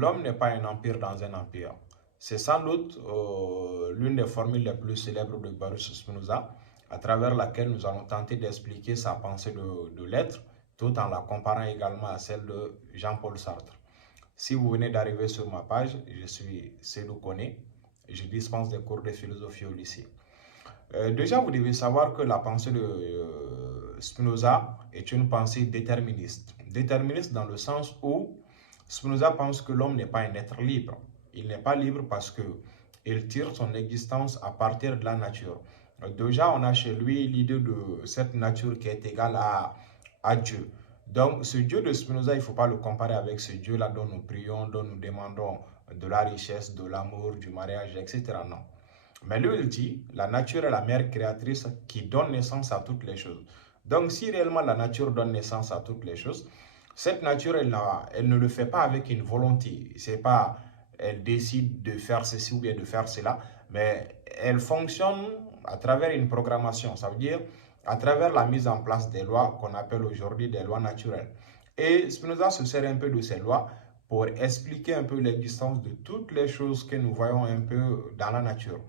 l'homme n'est pas un empire dans un empire. C'est sans doute l'une des formules les plus célèbres de Baruch Spinoza, à travers laquelle nous allons tenter d'expliquer sa pensée de l'être, tout en la comparant également à celle de Jean-Paul Sartre. Si vous venez d'arriver sur ma page, je suis Cédou Koné, je dispense des cours de philosophie au lycée. Déjà, vous devez savoir que la pensée de Spinoza est une pensée déterministe. Déterministe dans le sens où Spinoza pense que l'homme n'est pas un être libre. Il n'est pas libre parce qu'il tire son existence à partir de la nature. Déjà, on a chez lui l'idée de cette nature qui est égale à Dieu. Donc, ce Dieu de Spinoza, il ne faut pas le comparer avec ce Dieu-là dont nous prions, dont nous demandons de la richesse, de l'amour, du mariage, etc. Non. Mais lui, il dit, la nature est la mère créatrice qui donne naissance à toutes les choses. Donc, si réellement la nature donne naissance à toutes les choses, cette nature, elle ne le fait pas avec une volonté. C'est pas, elle décide de faire ceci ou bien de faire cela, mais elle fonctionne à travers une programmation. Ça veut dire à travers la mise en place des lois qu'on appelle aujourd'hui des lois naturelles. Et Spinoza se sert un peu de ces lois pour expliquer un peu l'existence de toutes les choses que nous voyons un peu dans la nature.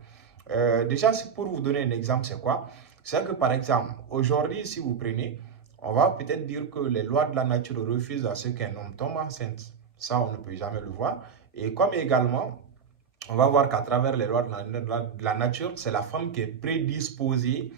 Déjà, pour vous donner un exemple, c'est quoi? C'est que par exemple, aujourd'hui, si vous prenez, on va peut-être dire que les lois de la nature refusent à ce qu'un homme tombe enceinte. Ça, on ne peut jamais le voir. Et comme également, on va voir qu'à travers les lois de la nature, c'est la femme qui est prédisposée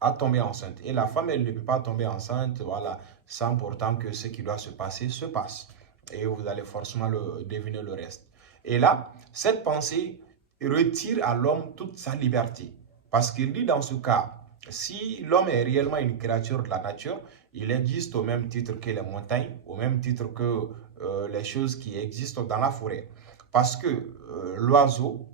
à tomber enceinte. Et la femme, elle ne peut pas tomber enceinte, voilà, sans pourtant que ce qui doit se passer se passe. Et vous allez forcément deviner le reste. Et là, cette pensée retire à l'homme toute sa liberté. Parce qu'il dit dans ce cas, si l'homme est réellement une créature de la nature, il existe au même titre que les montagnes, au même titre que les choses qui existent dans la forêt. Parce que l'oiseau,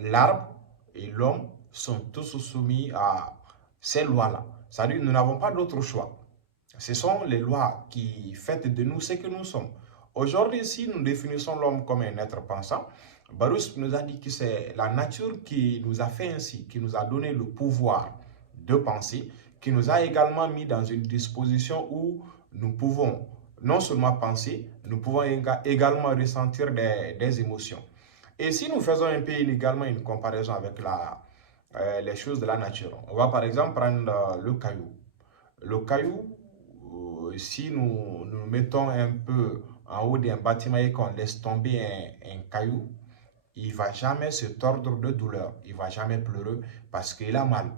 l'arbre et l'homme sont tous soumis à ces lois-là. C'est-à-dire que nous n'avons pas d'autre choix. Ce sont les lois qui font de nous ce que nous sommes. Aujourd'hui, si nous définissons l'homme comme un être pensant, Baruch nous a dit que c'est la nature qui nous a fait ainsi, qui nous a donné le pouvoir de penser, qui nous a également mis dans une disposition où nous pouvons non seulement penser, nous pouvons également ressentir des émotions. Et si nous faisons un peu également une comparaison avec les choses de la nature, on va par exemple prendre le caillou. Le caillou, si nous mettons un peu en haut d'un bâtiment et qu'on laisse tomber un caillou, il ne va jamais se tordre de douleur, il ne va jamais pleurer parce qu'il a mal.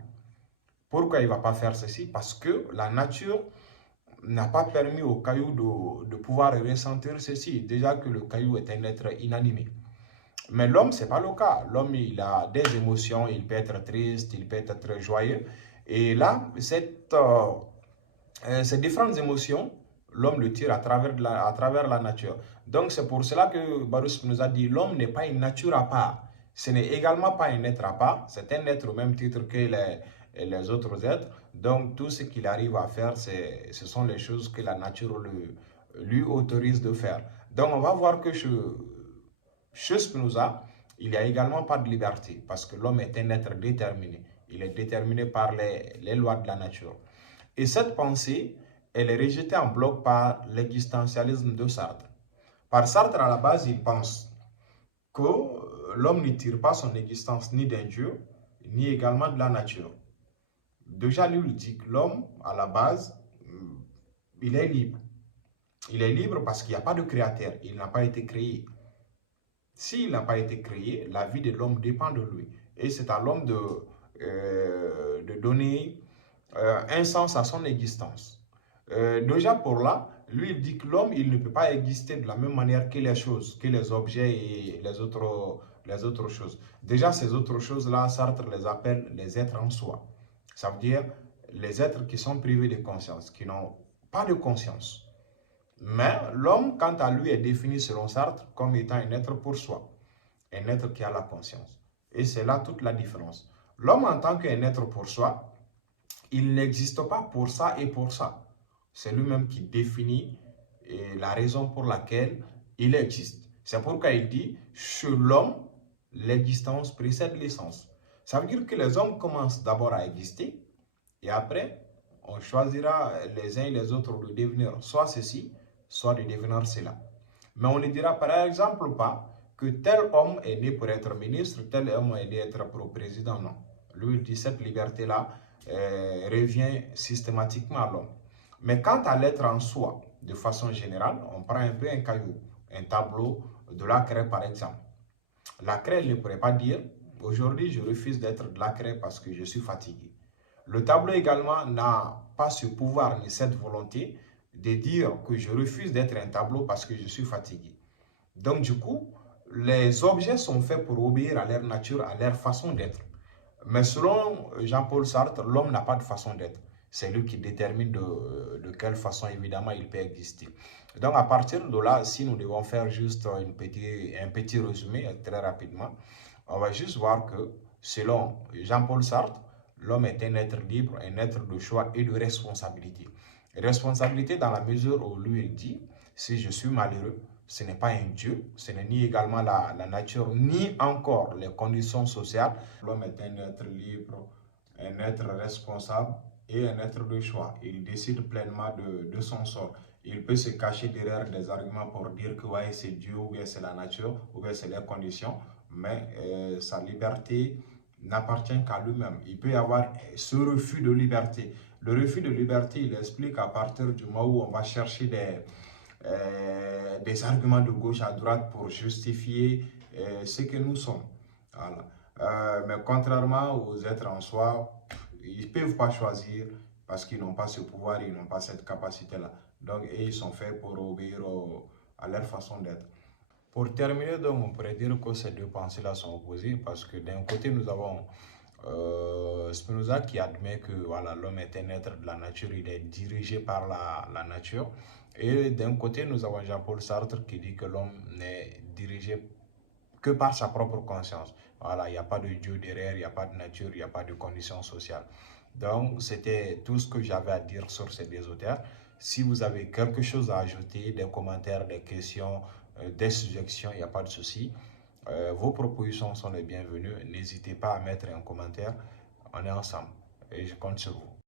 Pourquoi il ne va pas faire ceci? Parce que la nature n'a pas permis au caillou de pouvoir ressentir ceci. Déjà que le caillou est un être inanimé. Mais l'homme, ce n'est pas le cas. L'homme, il a des émotions, il peut être triste, il peut être très joyeux. Et là, ces différentes émotions, l'homme le tire à travers la nature. Donc, c'est pour cela que Baruch nous a dit, l'homme n'est pas une nature à part. Ce n'est également pas un être à part. C'est un être au même titre que les autres êtres. Donc, tout ce qu'il arrive à faire, ce sont les choses que la nature lui autorise de faire. Donc, on va voir que chez Spinoza, il n'y a également pas de liberté parce que l'homme est un être déterminé. Il est déterminé par les lois de la nature. Et cette pensée, elle est rejetée en bloc par l'existentialisme de Sartre. Par Sartre, à la base, il pense que l'homme ne tire pas son existence ni d'un Dieu, ni également de la nature. Déjà, lui, il dit que l'homme, à la base, il est libre. Il est libre parce qu'il n'y a pas de créateur. Il n'a pas été créé. S'il n'a pas été créé, la vie de l'homme dépend de lui. Et c'est à l'homme de donner un sens à son existence. Déjà pour là, lui il dit que l'homme il ne peut pas exister de la même manière que les choses, que les objets et les autres choses. Déjà ces autres choses-là, Sartre les appelle les êtres en soi. Ça veut dire les êtres qui sont privés de conscience, qui n'ont pas de conscience. Mais l'homme, quant à lui, est défini selon Sartre comme étant un être pour soi, un être qui a la conscience. Et c'est là toute la différence. L'homme en tant qu'un être pour soi, il n'existe pas pour ça et pour ça. C'est lui-même qui définit la raison pour laquelle il existe. C'est pourquoi il dit, chez l'homme, l'existence précède l'essence. Ça veut dire que les hommes commencent d'abord à exister et après, on choisira les uns et les autres de devenir soit ceci, soit de devenir cela. Mais on ne dira par exemple pas que tel homme est né pour être ministre, tel homme est né pour être président. Non. Lui, il dit cette liberté-là revient systématiquement à l'homme. Mais quant à l'être en soi, de façon générale, on prend un peu un caillou, un tableau de la craie par exemple. La craie ne pourrait pas dire aujourd'hui je refuse d'être de la craie parce que je suis fatigué. Le tableau également n'a pas ce pouvoir ni cette volonté de dire que je refuse d'être un tableau parce que je suis fatigué. Donc du coup, les objets sont faits pour obéir à leur nature, à leur façon d'être. Mais selon Jean-Paul Sartre, l'homme n'a pas de façon d'être. C'est lui qui détermine de quelle façon, évidemment, il peut exister. Donc, à partir de là, si nous devons faire juste un petit résumé très rapidement, on va juste voir que, selon Jean-Paul Sartre, l'homme est un être libre, un être de choix et de responsabilité. Responsabilité dans la mesure où lui, il dit, si je suis malheureux, ce n'est pas un Dieu, ce n'est ni également la nature, ni encore les conditions sociales. L'homme est un être libre, un être responsable et un être de choix. Il décide pleinement de son sort. Il peut se cacher derrière des arguments pour dire que ouais, c'est Dieu, ou bien c'est la nature, ou bien c'est les conditions, mais sa liberté n'appartient qu'à lui-même. Il peut y avoir ce refus de liberté. Le refus de liberté, il explique à partir du moment où on va chercher des arguments de gauche à droite pour justifier ce que nous sommes. Voilà. Mais contrairement aux êtres en soi, ils ne peuvent pas choisir parce qu'ils n'ont pas ce pouvoir, ils n'ont pas cette capacité-là. Donc, ils sont faits pour obéir à leur façon d'être. Pour terminer, donc, on pourrait dire que ces deux pensées-là sont opposées parce que d'un côté, nous avons Spinoza qui admet que voilà, l'homme est un être de la nature, il est dirigé par la nature. Et d'un côté, nous avons Jean-Paul Sartre qui dit que l'homme n'est dirigé que par sa propre conscience. Voilà, il n'y a pas de Dieu derrière, il n'y a pas de nature, il n'y a pas de conditions sociales. Donc, c'était tout ce que j'avais à dire sur ces deux auteurs. Si vous avez quelque chose à ajouter, des commentaires, des questions, des suggestions, il n'y a pas de souci. Vos propositions sont les bienvenues. N'hésitez pas à mettre un commentaire. On est ensemble et je compte sur vous.